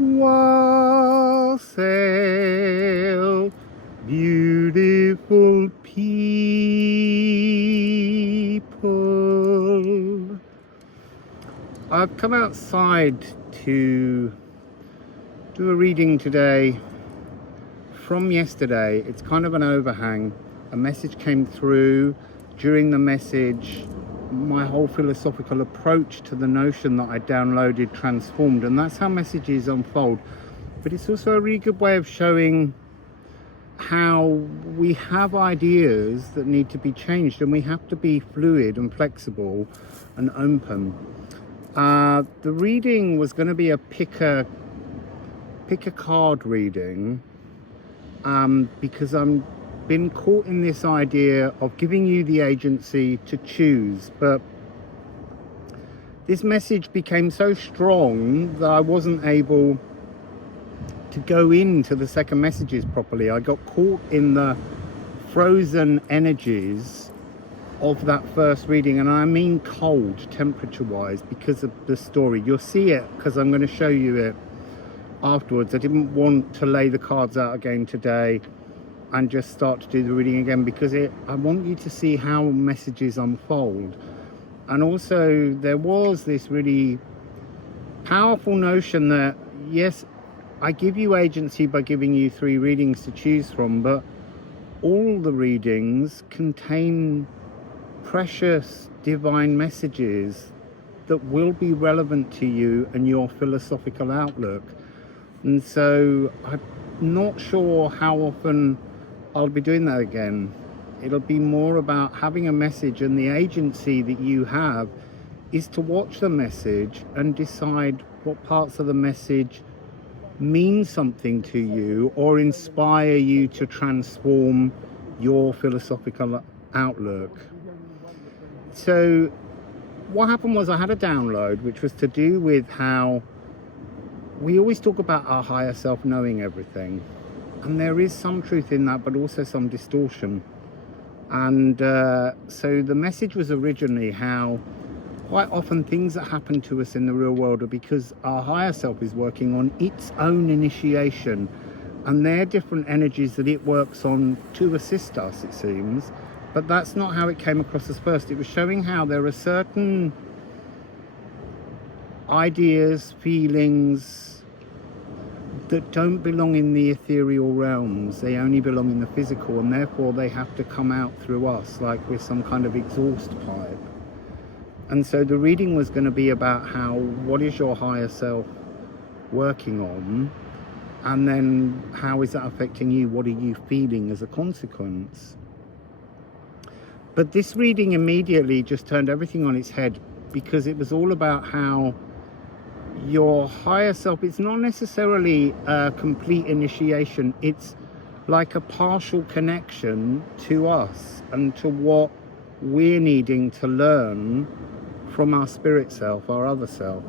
Wassail, beautiful people. I've come outside to do a reading today from yesterday. It's kind of an overhang. A message came through. During the message, my whole philosophical approach to the notion that I downloaded transformed, and that's how messages unfold. But it's also a really good way of showing how we have ideas that need to be changed, and we have to be fluid and flexible and open. The reading was going to be a pick a card reading, because I'm been caught in this idea of giving you the agency to choose, but this message became so strong that I wasn't able to go into the second messages properly. I got caught in the frozen energies of that first reading, and I mean cold temperature wise, because of the story. You'll see it because I'm going to show you it afterwards. I didn't want to lay the cards out again today and just start to do the reading again, because I want you to see how messages unfold. And also there was this really powerful notion that, yes, I give you agency by giving you 3 readings to choose from, but all the readings contain precious divine messages that will be relevant to you and your philosophical outlook. And so I'm not sure how often I'll be doing that again. It'll be more about having a message, and the agency that you have is to watch the message and decide what parts of the message mean something to you or inspire you to transform your philosophical outlook. So what happened was I had a download which was to do with how we always talk about our higher self knowing everything. And there is some truth in that, but also some distortion. And so the message was originally how quite often things that happen to us in the real world are because our higher self is working on its own initiation. And they're different energies that it works on to assist us, it seems. But that's not how it came across as first. It was showing how there are certain ideas, feelings, that don't belong in the ethereal realms. They only belong in the physical, and therefore they have to come out through us like we're some kind of exhaust pipe. And so the reading was going to be about how, what is your higher self working on, and then how is that affecting you? What are you feeling as a consequence? But this reading immediately just turned everything on its head, because it was all about how your higher self, it's not necessarily a complete initiation, it's like a partial connection to us and to what we're needing to learn from our spirit self, our other self.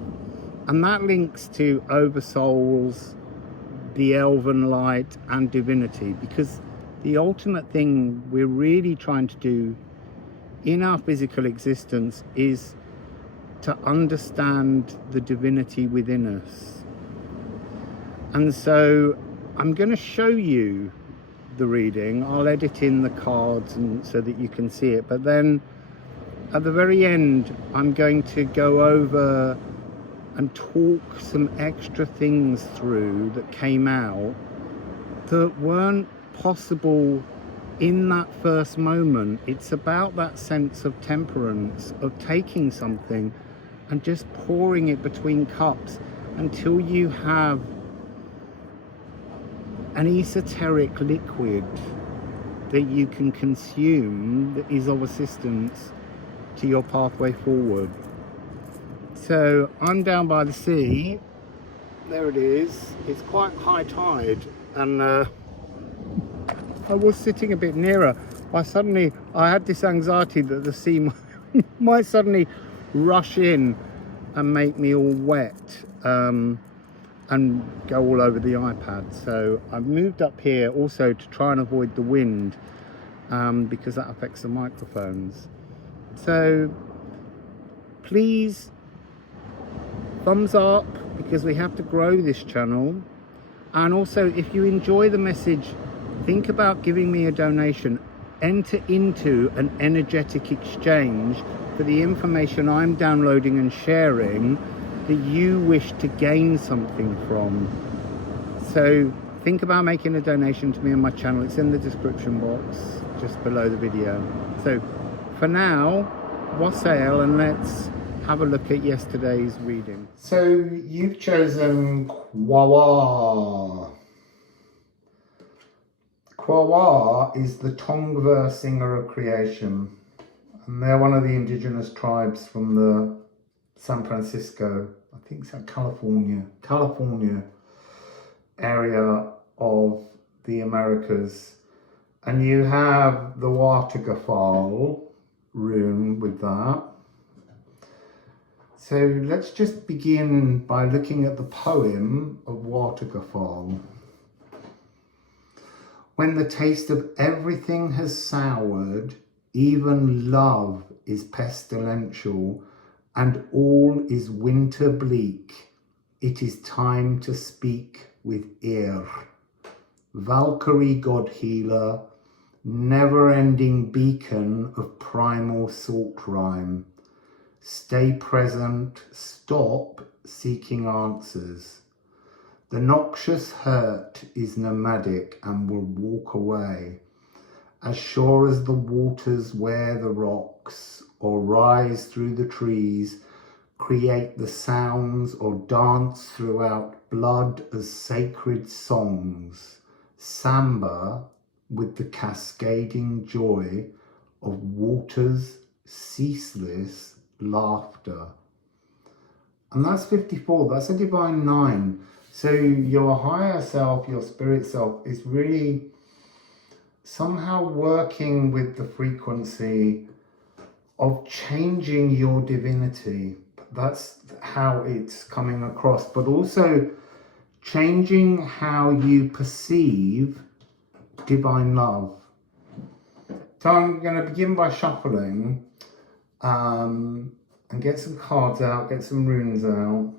And that links to oversouls, the elven light, and divinity, because the ultimate thing we're really trying to do in our physical existence is to understand the divinity within us. And so I'm going to show you the reading. I'll edit in the cards and so that you can see it, but then at the very end I'm going to go over and talk some extra things through that came out that weren't possible in that first moment. It's about that sense of temperance, of taking something and just pouring it between cups until you have an esoteric liquid that you can consume that is of assistance to your pathway forward. So I'm down by the sea. There it is. It's quite high tide, and I was sitting a bit nearer. I had this anxiety that the sea might suddenly rush in and make me all wet and go all over the iPad. So I've moved up here also to try and avoid the wind, because that affects the microphones. So please thumbs up because we have to grow this channel. And also, if you enjoy the message, think about giving me a donation. Enter into an energetic exchange for the information I'm downloading and sharing that you wish to gain something from. So think about making a donation to me on my channel. It's in the description box just below the video. So for now, wassail, and let's have a look at yesterday's reading. So you've chosen Kwawa. Kwawa is the Tongva singer of creation, and they're one of the indigenous tribes from the San Francisco, I think it's California area of the Americas. And you have the Watergafal rune with that. So let's just begin by looking at the poem of Watergafal. When the taste of everything has soured, even love is pestilential, and all is winter bleak, it is time to speak with ear. Valkyrie God Healer, never-ending beacon of primal salt rhyme. Stay present, stop seeking answers. The noxious hurt is nomadic and will walk away. As sure as the waters wear the rocks, or rise through the trees, create the sounds, or dance throughout blood as sacred songs. Samba with the cascading joy of water's ceaseless laughter. And that's 54, that's a divine 9. So your higher self, your spirit self, is really somehow working with the frequency of changing your divinity. That's how it's coming across, but also changing how you perceive divine love. So I'm going to begin by shuffling and get some cards out, get some runes out,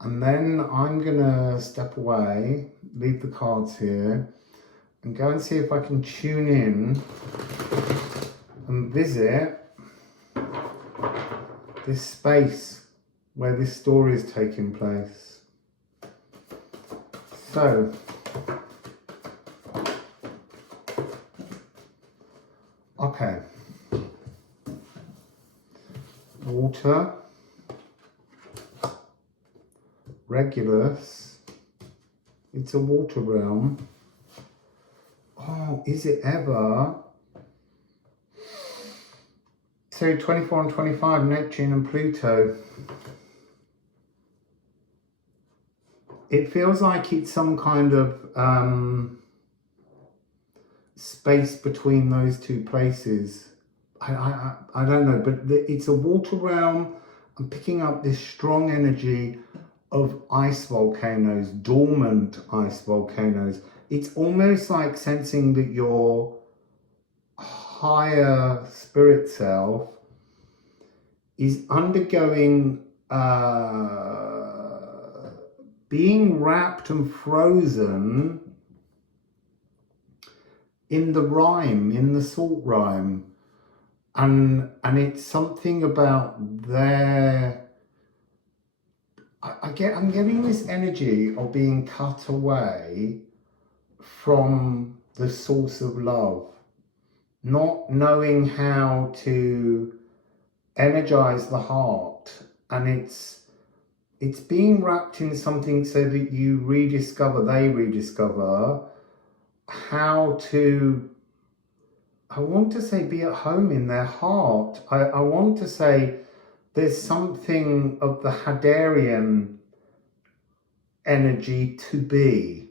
and then I'm going to step away, leave the cards here, and go and see if I can tune in and visit this space where this story is taking place. So, okay, water, Regulus, it's a water realm. Oh, is it ever? So 24 and 25, Neptune and Pluto. It feels like it's some kind of space between those two places. I don't know, but it's a water realm. I'm picking up this strong energy of ice volcanoes, dormant ice volcanoes. It's almost like sensing that your higher spirit self is undergoing being wrapped and frozen in the rime, in the salt rime. And it's something about their, I'm getting this energy of being cut away from the source of love, not knowing how to energize the heart, and it's being wrapped in something so that you they rediscover how to, I want to say, be at home in their heart. I want to say there's something of the Hadarian energy to be,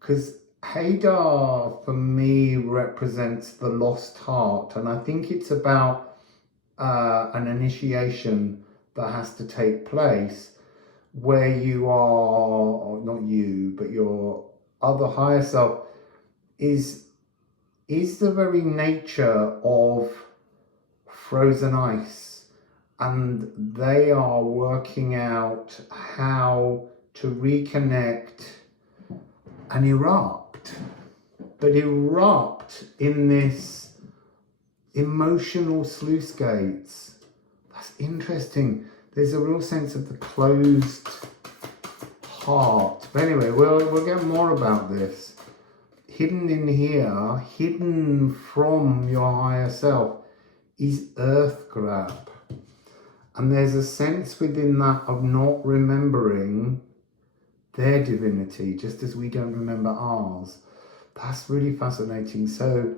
because Hadar for me represents the lost heart, and I think it's about an initiation that has to take place where you are, or not you, but your other higher self is the very nature of frozen ice, and they are working out how to reconnect and erupt, but erupt in this emotional sluice gates. That's interesting. There's a real sense of the closed heart. But anyway, we'll get more about this. Hidden in here, hidden from your higher self, is earth grab. And there's a sense within that of not remembering their divinity, just as we don't remember ours. That's really fascinating. So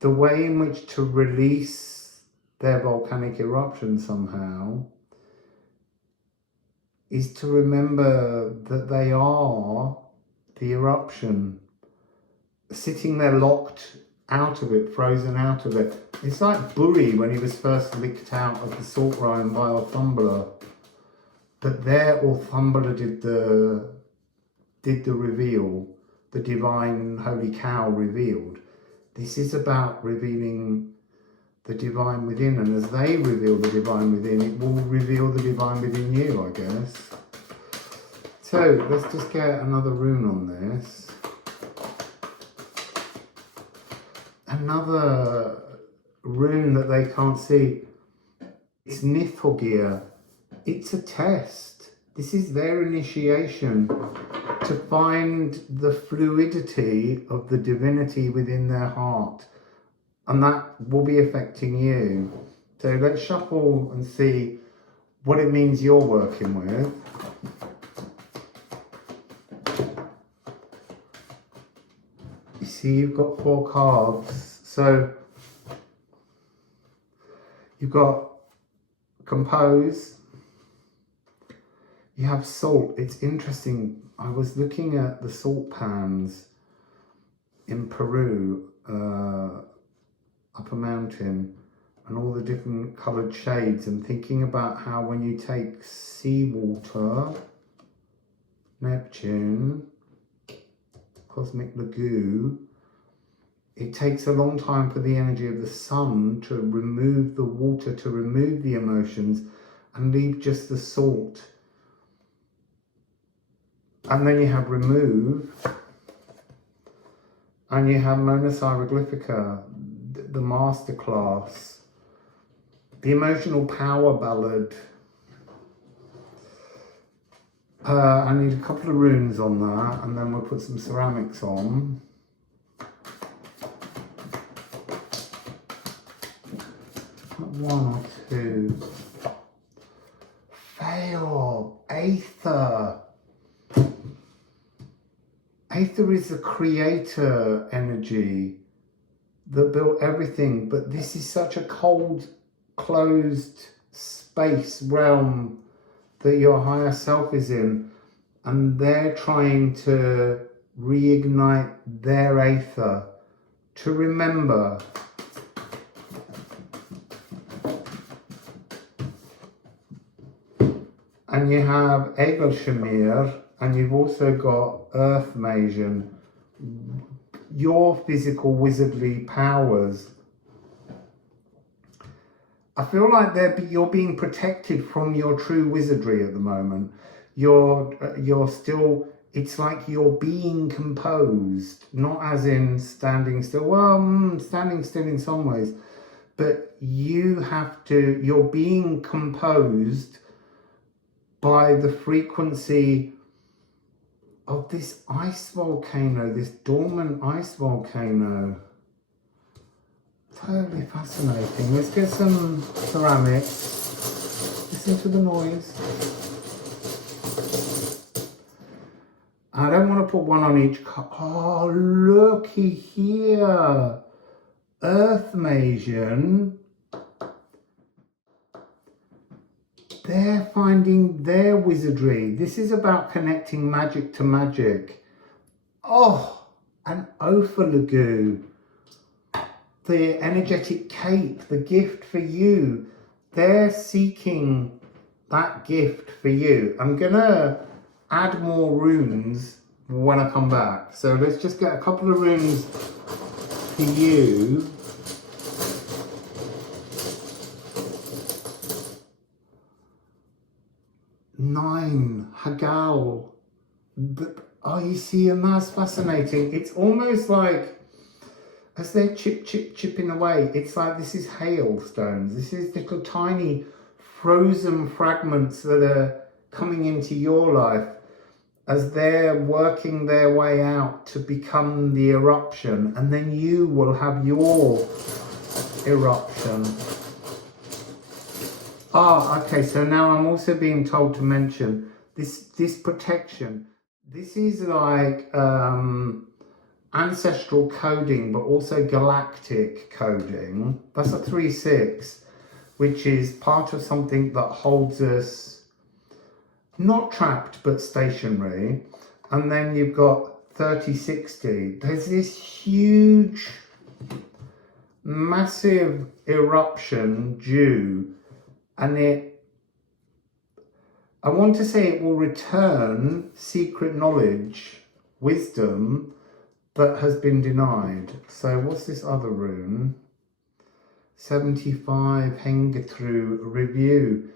the way in which to release their volcanic eruption somehow is to remember that they are the eruption, sitting there locked out of it, frozen out of it. It's like Buri when he was first licked out of the salt rime by Orthumbla. But there Orthumbla did the reveal, the divine holy cow revealed. This is about revealing the divine within, and as they reveal the divine within, it will reveal the divine within you, I guess. So let's just get another rune on this. Another rune that they can't see. It's Nithogir. It's a test. This is their initiation to find the fluidity of the divinity within their heart. And that will be affecting you. So let's shuffle and see what it means you're working with. You see, you've got 4 cards. So you've got compose. You have salt. It's interesting. I was looking at the salt pans in Peru, up a mountain, and all the different coloured shades, and thinking about how when you take seawater, Neptune, cosmic lagoon, it takes a long time for the energy of the sun to remove the water, to remove the emotions, and leave just the salt. And then you have remove, and you have Mona Hieroglyphica, the masterclass, the emotional power ballad. I need a couple of runes on that, and then we'll put some ceramics on. One or two. Fail. Aether. Aether is the creator energy that built everything, but this is such a cold, closed space, realm that your higher self is in, and they're trying to reignite their aether, to remember. And you have Egel Shamir, and you've also got Earth Masion, your physical wizardly powers. I feel like you're being protected from your true wizardry at the moment. You're still, it's like you're being composed, not as in standing still. Well, standing still in some ways, but you're being composed by the frequency of this ice volcano, this dormant ice volcano. Totally fascinating. Let's get some ceramics. Listen to the noise. I don't want to put one on each cup. Oh, looky here. Earth Masion. They're finding their wizardry. This is about connecting magic to magic. Oh, an Ophilagu. The energetic cape, the gift for you. They're seeking that gift for you. I'm gonna add more runes when I come back. So let's just get a couple of runes for you. 9, Hagal. Oh, you see, and that's fascinating. It's almost like, as they're chipping away, it's like this is hailstones. This is little tiny frozen fragments that are coming into your life as they're working their way out to become the eruption, and then you will have your eruption. Ah, okay, so now I'm also being told to mention this protection. This is like ancestral coding, but also galactic coding. That's a 3-6, which is part of something that holds us not trapped but stationary. And then you've got 3060. There's this huge, massive eruption due, and I want to say it will return secret knowledge, wisdom, that has been denied. So what's this other rune? 75, Hengetru, review.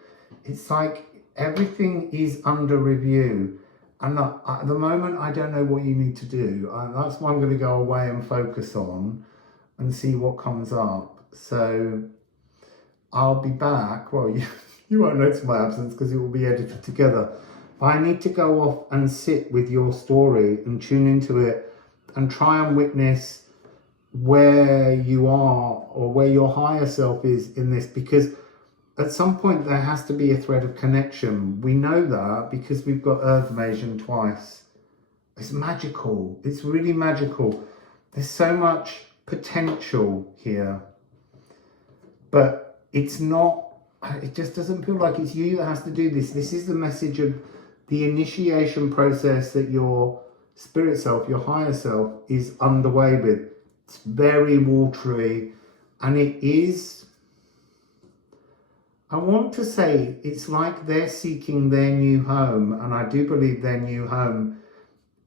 It's like everything is under review. And at the moment, I don't know what you need to do. That's what I'm going to go away and focus on and see what comes up. So I'll be back. Well, you won't notice my absence because it will be edited together. I need to go off and sit with your story and tune into it and try and witness where you are or where your higher self is in this, because at some point there has to be a thread of connection. We know that because we've got Earth Invasion twice. It's magical. It's really magical. There's so much potential here, but it's not, it just doesn't feel like it's you that has to do this. This is the message of the initiation process that your spirit self, your higher self, is underway with. It's very watery, and it is, I want to say, it's like they're seeking their new home, and I do believe their new home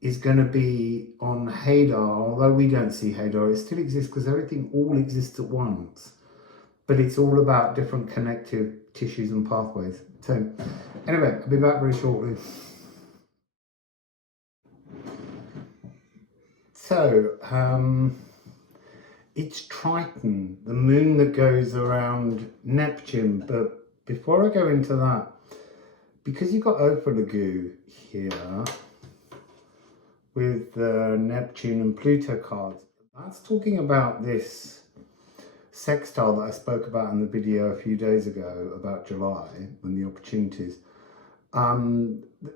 is going to be on Hadar, although we don't see Hadar. It still exists because everything all exists at once, but it's all about different connective tissues and pathways. So anyway, I'll be back very shortly. So it's Triton, the moon that goes around Neptune. But before I go into that, because you've got Ophilogu here with Neptune and Pluto cards, that's talking about this sextile that I spoke about in the video a few days ago about July and the opportunities.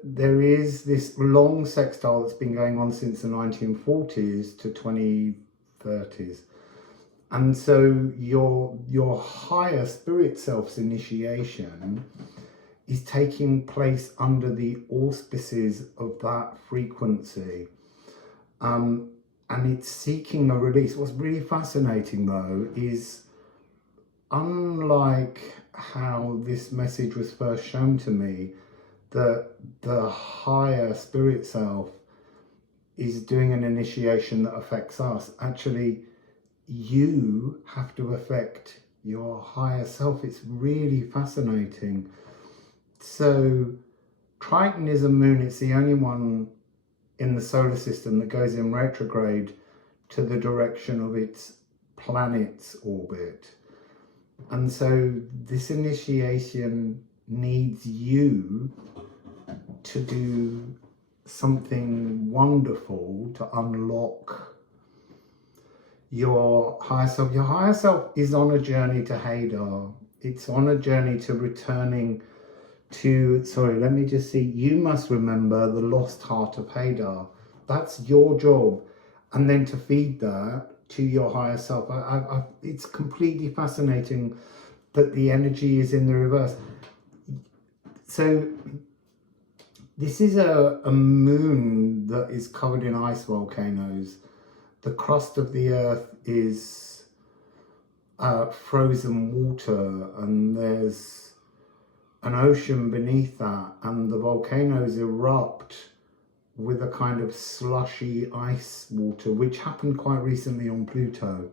There is this long sextile that's been going on since the 1940s to 2030s. And so your higher spirit self's initiation is taking place under the auspices of that frequency. And it's seeking a release. What's really fascinating though is, unlike how this message was first shown to me, that the higher spirit self is doing an initiation that affects us. Actually, you have to affect your higher self. It's really fascinating. So Triton is a moon. It's the only one in the solar system that goes in retrograde to the direction of its planet's orbit. And so this initiation needs you to do something wonderful to unlock your higher self. Your higher self is on a journey to Hadar. It's on a journey to returning to, sorry, let me just see. You must remember the lost heart of Hadar. That's your job. And then to feed that to your higher self. It's completely fascinating that the energy is in the reverse. So this is a moon that is covered in ice volcanoes. The crust of the earth is frozen water, and there's an ocean beneath that, and the volcanoes erupt with a kind of slushy ice water, which happened quite recently on Pluto.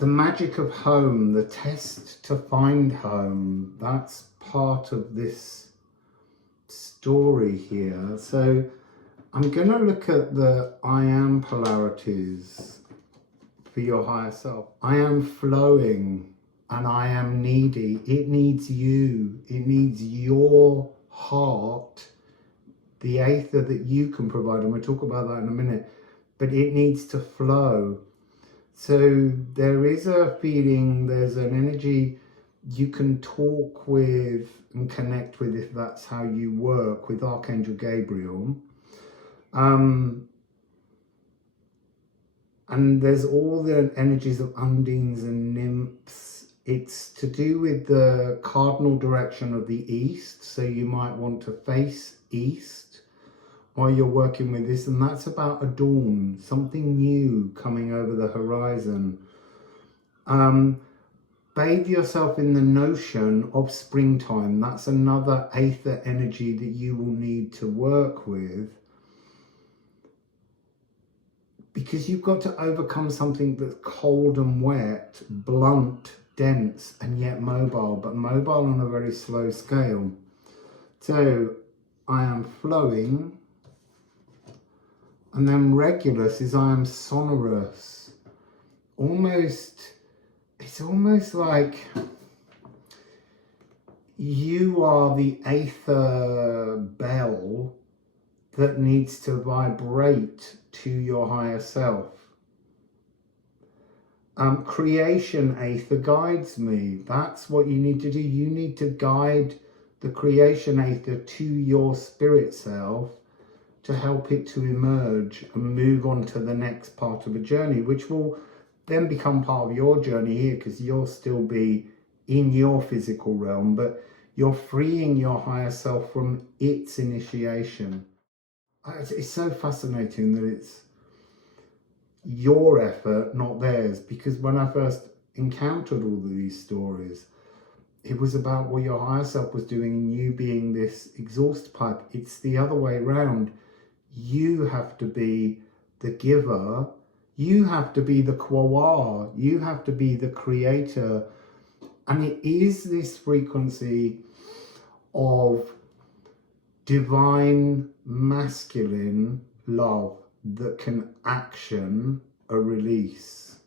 the magic of home, the test to find home, that's part of this story here. So I'm going to look at the I am polarities for your higher self. I am flowing and I am needy. It needs you. It needs your heart, the aether that you can provide. And we'll talk about that in a minute. But it needs to flow. So there is a feeling, there's an energy you can talk with and connect with, if that's how you work, with Archangel Gabriel. And there's all the energies of undines and nymphs. It's to do with the cardinal direction of the east. So you might want to face east while you're working with this, and that's about a dawn, something new coming over the horizon. Bathe yourself in the notion of springtime. That's another aether energy that you will need to work with, because you've got to overcome something that's cold and wet, blunt, dense, and yet mobile, but mobile on a very slow scale. So I am flowing. And then Regulus is I am sonorous. It's almost like you are the aether bell that needs to vibrate to your higher self. Creation aether guides me. That's what you need to do. You need to guide the creation aether to your spirit self, to help it to emerge and move on to the next part of a journey, which will then become part of your journey here, because you'll still be in your physical realm, but you're freeing your higher self from its initiation. It's so fascinating that it's your effort, not theirs, because when I first encountered all of these stories, it was about what your higher self was doing and you being this exhaust pipe. It's the other way around. You have to be the giver, you have to be the quoar, you have to be the creator. And it is this frequency of divine masculine love that can action a release.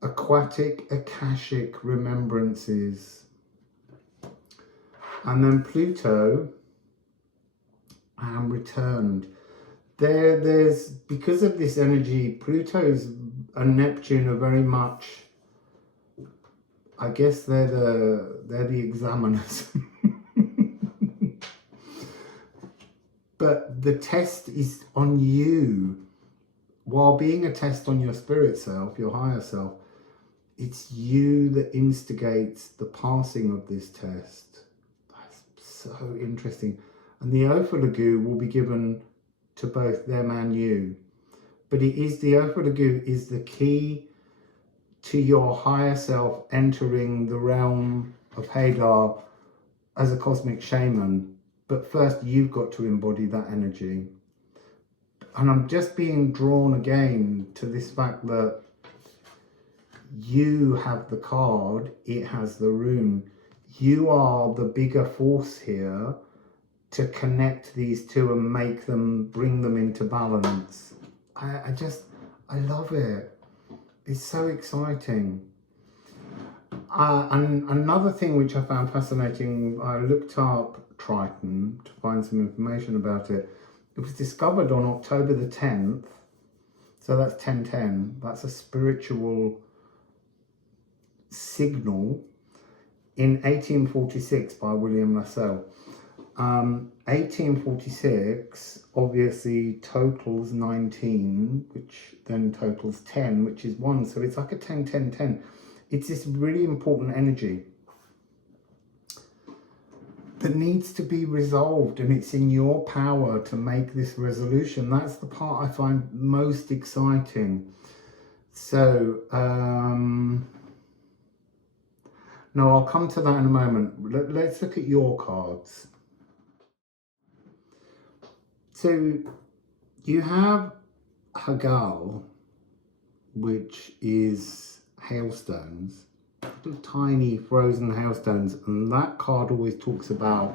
Aquatic Akashic remembrances. And then Pluto, I am returned. There's because of this energy, Pluto's and Neptune are very much, I guess they're the examiners. But the test is on you. While being a test on your spirit self, your higher self, it's you that instigates the passing of this test. That's so interesting. And the Ophalagu will be given to both them and you. But it is the Ophalagu is the key to your higher self entering the realm of Hadar as a cosmic shaman. But first you've got to embody that energy. And I'm just being drawn again to this fact that you have the card, it has the rune. You are the bigger force here to connect these two and make them, bring them into balance. I love it. It's so exciting. And another thing which I found fascinating, I looked up Triton to find some information about it. It was discovered on October the 10th, so that's 1010. That's a spiritual signal in 1846 by William Lassell. 1846 obviously totals 19, which then totals 10, which is 1. So it's like a 10, 10, 10. It's this really important energy that needs to be resolved, and it's in your power to make this resolution. That's the part I find most exciting. So, no, I'll come to that in a moment. Let's look at your cards. So you have Hagal, which is hailstones, little tiny frozen hailstones, and that card always talks about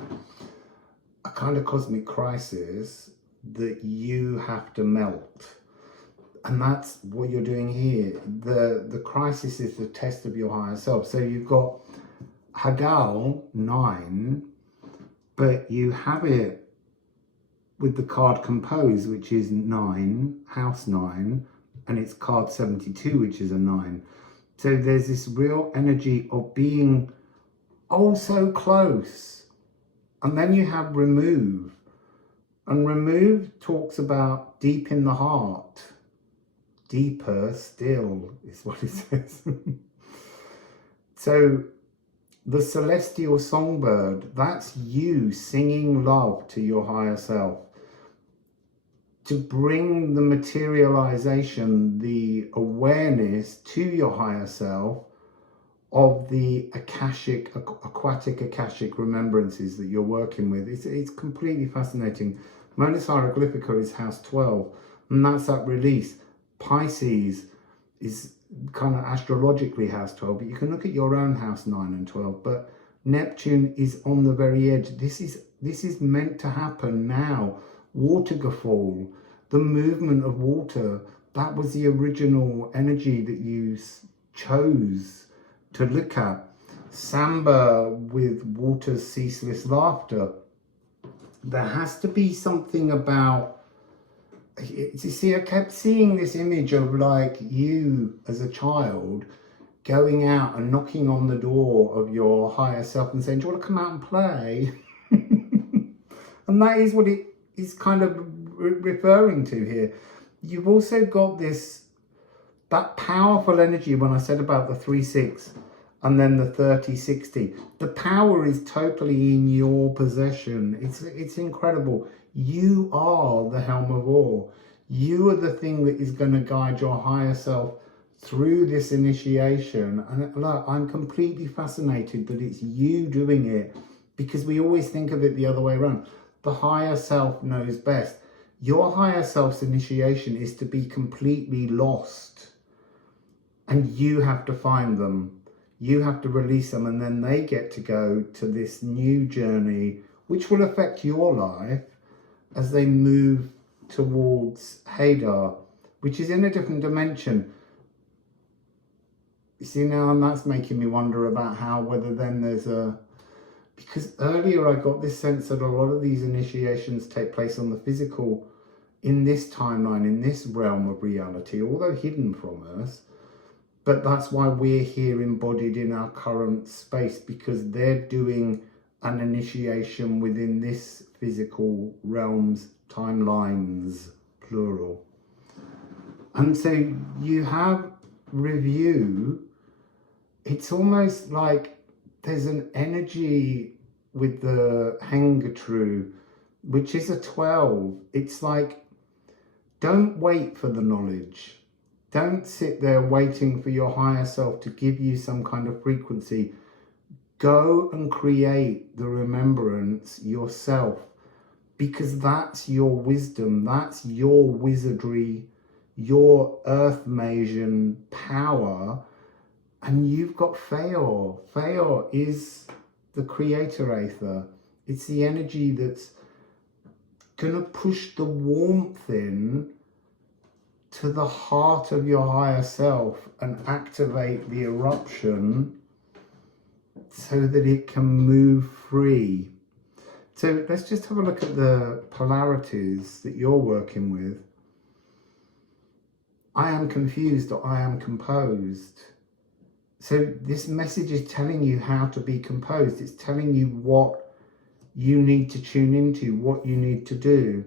a kind of cosmic crisis that you have to melt. And that's what you're doing here. The crisis is the test of your higher self. So you've got Hagal 9, but you have it with the card Compose, which is 9, house 9, and it's card 72, which is a 9. So there's this real energy of being oh so close. And then you have Remove. And Remove talks about deep in the heart. Deeper still is what it says. So the celestial songbird, that's you singing love to your higher self. To bring the materialization, the awareness to your higher self of the aquatic Akashic remembrances that you're working with. It's completely fascinating. Modus Hieroglyphica is house 12, and that's that release. Pisces is kind of astrologically house 12, but you can look at your own house 9 and 12. But Neptune is on the very edge. This is meant to happen now. Waterfall, the movement of water, that was the original energy that you chose to look at. Samba with water's ceaseless laughter. There has to be something about, you see, I kept seeing this image of like you as a child going out and knocking on the door of your higher self and saying, do you want to come out and play? And that is what it is kind of referring to here. You've also got that powerful energy when I said about the 3-6 and then the 30-60. The power is totally in your possession. It's incredible. You are the helm of all. You are the thing that is going to guide your higher self through this initiation. And look, I'm completely fascinated that it's you doing it, because we always think of it the other way around. The higher self knows best. Your higher self's initiation is to be completely lost, and you have to find them. You have to release them, and then they get to go to this new journey, which will affect your life as they move towards Hadar, which is in a different dimension. You see now, and that's making me wonder about whether then there's because earlier I got this sense that a lot of these initiations take place on the physical, in this timeline, in this realm of reality, although hidden from us. But that's why we're here embodied in our current space, because they're doing an initiation within this physical realm's timelines, plural. And so you have review. It's almost like there's an energy with the Hengatru, which is a 12. It's like, don't wait for the knowledge. Don't sit there waiting for your higher self to give you some kind of frequency. Go and create the remembrance yourself, because that's your wisdom, that's your wizardry, your earth Magian power. And you've got Feor. Feor is the creator aether. It's the energy that's going to push the warmth in to the heart of your higher self and activate the eruption so that it can move free. So let's just have a look at the polarities that you're working with. I am confused, or I am composed. So this message is telling you how to be composed. It's telling you what you need to tune into, what you need to do.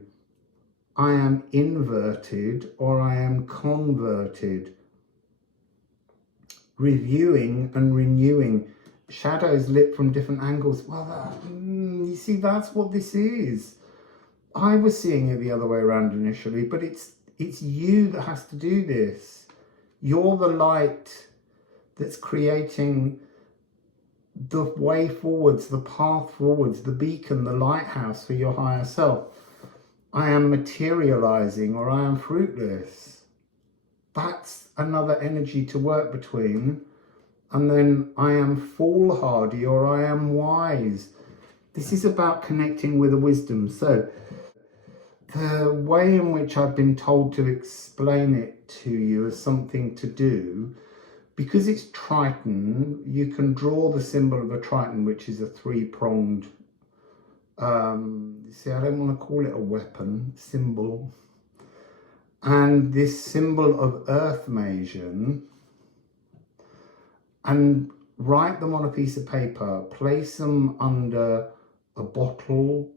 I am inverted, or I am converted. Reviewing and renewing. Shadows lit from different angles. Well, you see, that's what this is. I was seeing it the other way around initially, but it's you that has to do this. You're the light that's creating the way forwards, the path forwards, the beacon, the lighthouse for your higher self. I am materializing, or I am fruitless. that's another energy to work between. And then I am foolhardy or I am wise. This is about connecting with a wisdom. So the way in which I've been told to explain it to you as something to do, because it's Triton, you can draw the symbol of a Triton, which is a three-pronged, see, I don't want to call it a weapon, symbol. And this symbol of Earth Masion, and write them on a piece of paper, place them under a bottle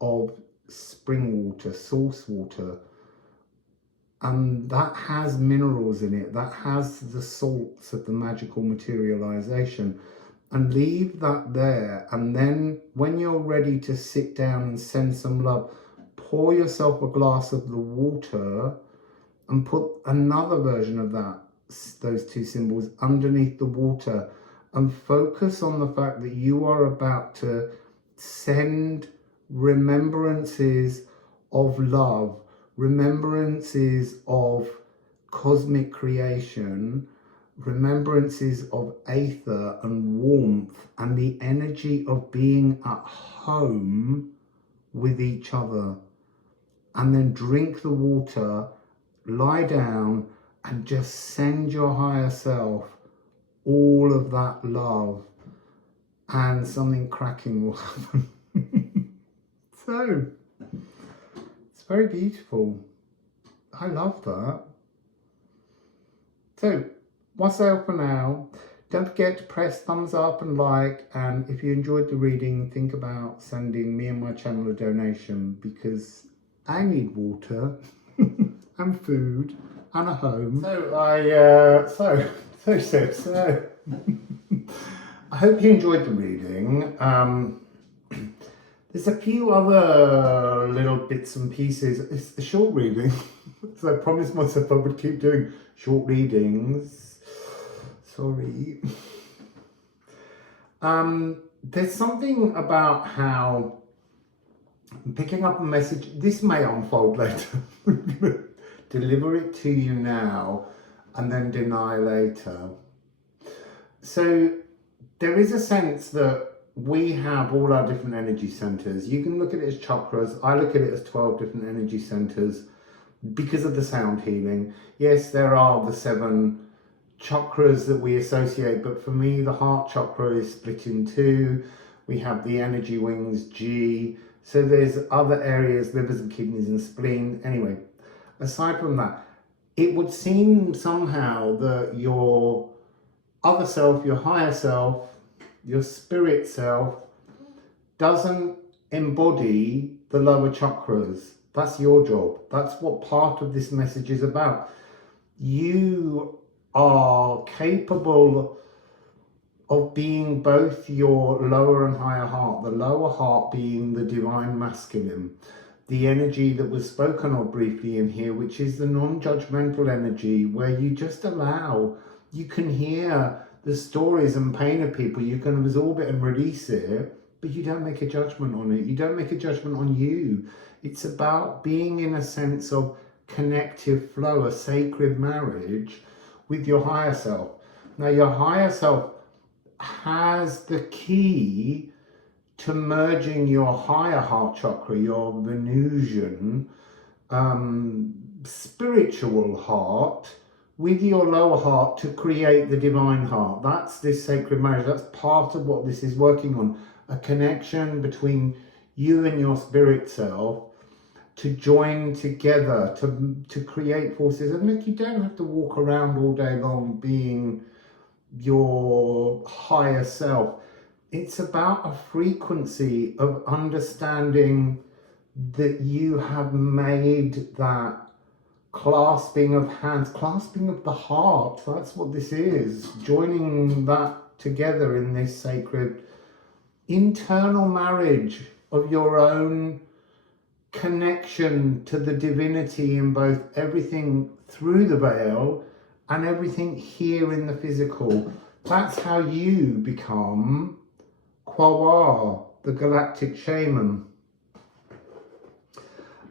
of spring water, source water, and that has minerals in it, that has the salts of the magical materialization, and leave that there. And then when you're ready to sit down and send some love, pour yourself a glass of the water and put another version of that, those two symbols, underneath the water, and focus on the fact that you are about to send remembrances of love, remembrances of cosmic creation, remembrances of aether and warmth, and the energy of being at home with each other. And then drink the water, lie down, and just send your higher self all of that love, and something cracking will happen. So it's very beautiful. I love that. So wassail for now. Don't forget to press thumbs up and like, and if you enjoyed the reading, think about sending me and my channel a donation, because I need water and food and a home. So I hope you enjoyed the reading. There's a few other little bits and pieces. It's a short reading, so I promised myself I would keep doing short readings. Sorry. There's something about how picking up a message, this may unfold later. Deliver it to you now and then deny later. So there is a sense that we have all our different energy centers. You can look at it as chakras. I look at it as 12 different energy centers because of the sound healing. Yes, there are the 7 chakras that we associate, but for me, the heart chakra is split in 2. We have the energy wings, G. So there's other areas, livers and kidneys and spleen. Anyway, aside from that, it would seem somehow that your other self, your higher self, your spirit self doesn't embody the lower chakras. That's your job. That's what part of this message is about. You are capable of being both your lower and higher heart, the lower heart being the divine masculine, the energy that was spoken of briefly in here, which is the non-judgmental energy where you just allow, you can hear the stories and pain of people, you can absorb it and release it, but you don't make a judgment on it. You don't make a judgment on you. It's about being in a sense of connective flow, a sacred marriage with your higher self. Now, your higher self has the key to merging your higher heart chakra, your Venusian spiritual heart, with your lower heart to create the divine heart. That's this sacred marriage. That's part of what this is working on. A connection between you and your spirit self to join together, to create forces. And look, you don't have to walk around all day long being your higher self. It's about a frequency of understanding that you have made that clasping of hands, clasping of the heart. That's what this is. Joining that together in this sacred internal marriage of your own connection to the divinity in both everything through the veil and everything here in the physical. That's how you become Quawar, the galactic shaman.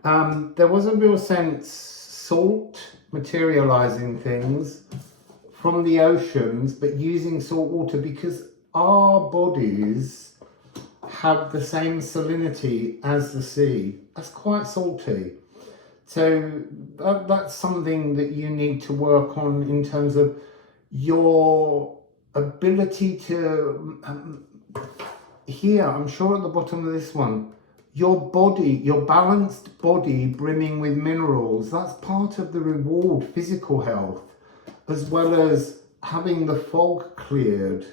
There was a real sense, salt materializing things from the oceans, but using salt water because our bodies have the same salinity as the sea. That's quite salty. So that's something that you need to work on in terms of your ability to, here, I'm sure at the bottom of this one, your body, your balanced body brimming with minerals, that's part of the reward, physical health, as well as having the fog cleared.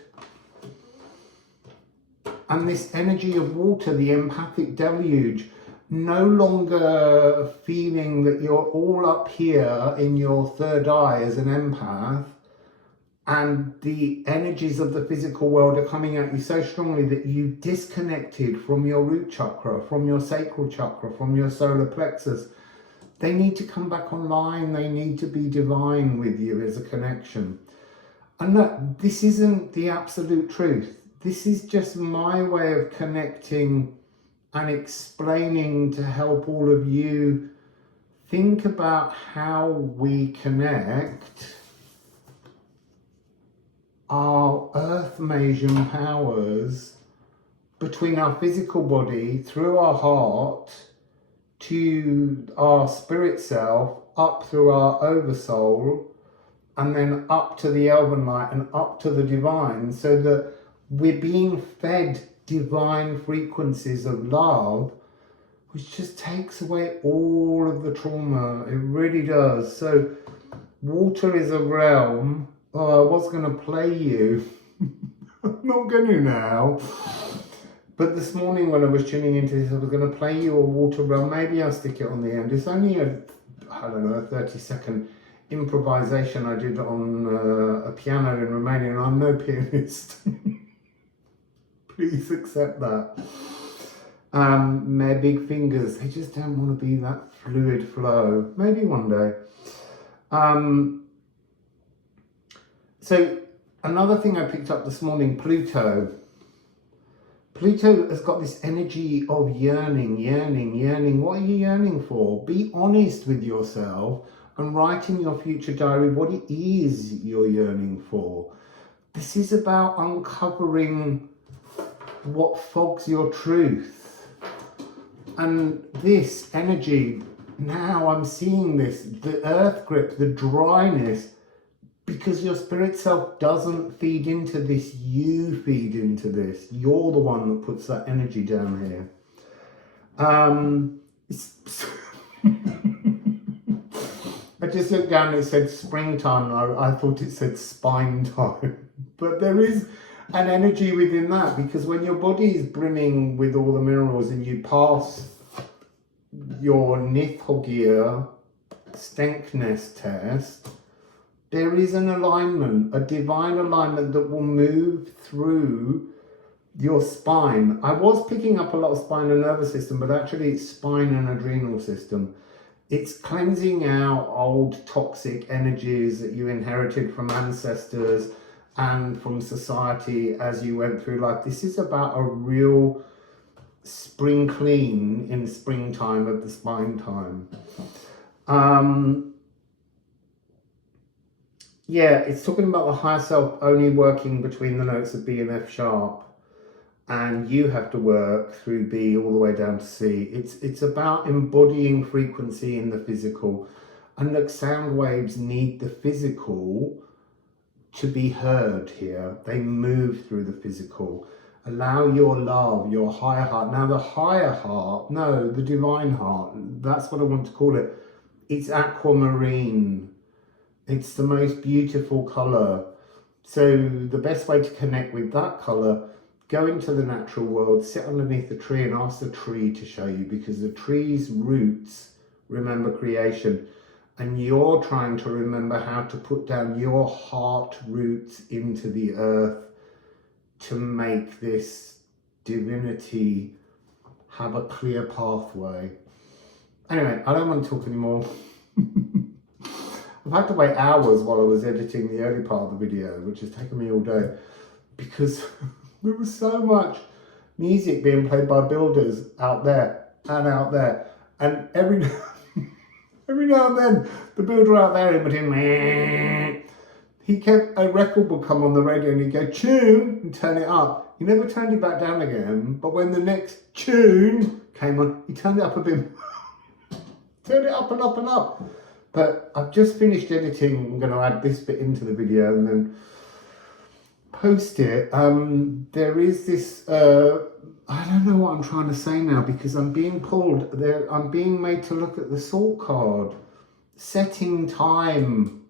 And this energy of water, the empathic deluge, no longer feeling that you're all up here in your third eye as an empath, and the energies of the physical world are coming at you so strongly that you disconnected from your root chakra, from your sacral chakra, from your solar plexus. They need to come back online. They need to be divine with you as a connection. And look, this isn't the absolute truth. This is just my way of connecting and explaining to help all of you think about how we connect our earth Asian powers between our physical body through our heart to our spirit self, up through our oversoul, and then up to the elven light and up to the divine, so that we're being fed divine frequencies of love, which just takes away all of the trauma. It really does. So water is a realm. Oh, I was going to play you. I'm not going to now. But this morning when I was tuning into this, I was going to play you a water realm. Maybe I'll stick it on the end. It's only a, I don't know, 30-second improvisation I did on a piano in Romania, and I'm no pianist. Please accept that. My big fingers, they just don't want to be that fluid flow. Maybe one day. So another thing I picked up this morning, Pluto. Pluto has got this energy of yearning, yearning, yearning. What are you yearning for? Be honest with yourself and write in your future diary what it is you're yearning for. This is about uncovering what fogs your truth. And this energy, now I'm seeing this, the earth grip, the dryness, because your spirit self doesn't feed into this, you feed into this. You're the one that puts that energy down here. I just looked down and it said springtime. I thought it said spine time. But there is an energy within that, because when your body is brimming with all the minerals and you pass your Nithogir Stenkness test, there is an alignment, a divine alignment that will move through your spine. I was picking up a lot of spine and nervous system, but actually it's spine and adrenal system. It's cleansing out old toxic energies that you inherited from ancestors and from society as you went through life. This is about a real spring clean in springtime of the spine time. Yeah, it's talking about the higher self only working between the notes of B and F sharp, and you have to work through B all the way down to C. It's about embodying frequency in the physical. And look, sound waves need the physical to be heard here. They move through the physical. Allow your love, your higher heart. Now the higher heart, no, the divine heart, that's what I want to call it. It's aquamarine. It's the most beautiful colour. So the best way to connect with that colour, go into the natural world, sit underneath a tree and ask the tree to show you, because the tree's roots remember creation, and you're trying to remember how to put down your heart roots into the earth to make this divinity have a clear pathway. Anyway, I don't want to talk anymore. I've had to wait hours while I was editing the early part of the video, which has taken me all day, because there was so much music being played by builders out there and out there. And every Every now and then, the builder out there in between, he kept, a record would come on the radio and he'd go, tune, and turn it up. He never turned it back down again, but when the next tune came on, he turned it up a bit, turned it up and up and up. But I've just finished editing. I'm going to add this bit into the video and then post it. There is this, I don't know what I'm trying to say now because I'm being pulled there. I'm being made to look at the salt card. Setting time,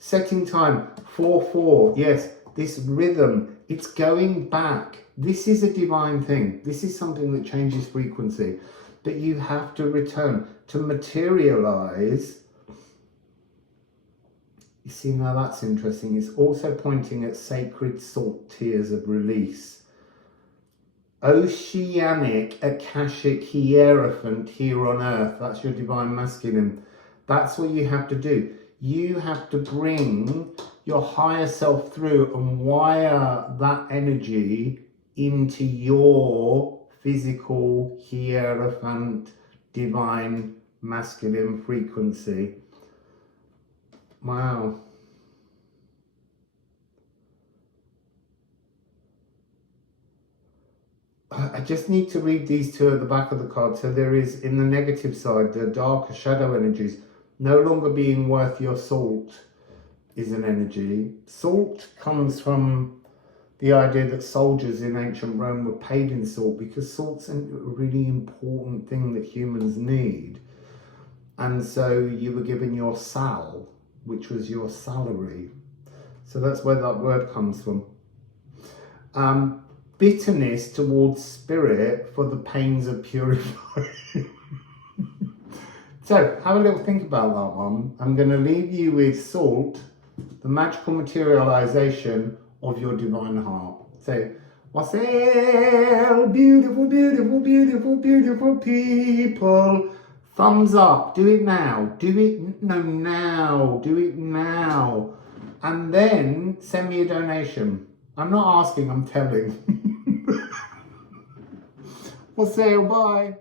4/4. Yes, this rhythm, it's going back. This is a divine thing. This is something that changes frequency, that you have to return to materialize. You see, now that's interesting. It's also pointing at sacred salt tears of release. Oceanic Akashic Hierophant here on earth. That's your divine masculine. That's what you have to do. You have to bring your higher self through and wire that energy into your physical Hierophant divine masculine frequency. Wow. I just need to read these two at the back of the card. So there is, in the negative side, the darker shadow energies. No longer being worth your salt is an energy. Salt comes from the idea that soldiers in ancient Rome were paid in salt because salt's a really important thing that humans need. And so you were given your sal, which was your salary. So that's where that word comes from. Bitterness towards spirit for the pains of purifying. So have a little think about that one. I'm going to leave you with salt, the magical materialization of your divine heart. So, Wassail, beautiful, beautiful, beautiful, beautiful people. Thumbs up, do it now, do it, no, now, do it now. And then send me a donation. I'm not asking, I'm telling. Wassail, bye.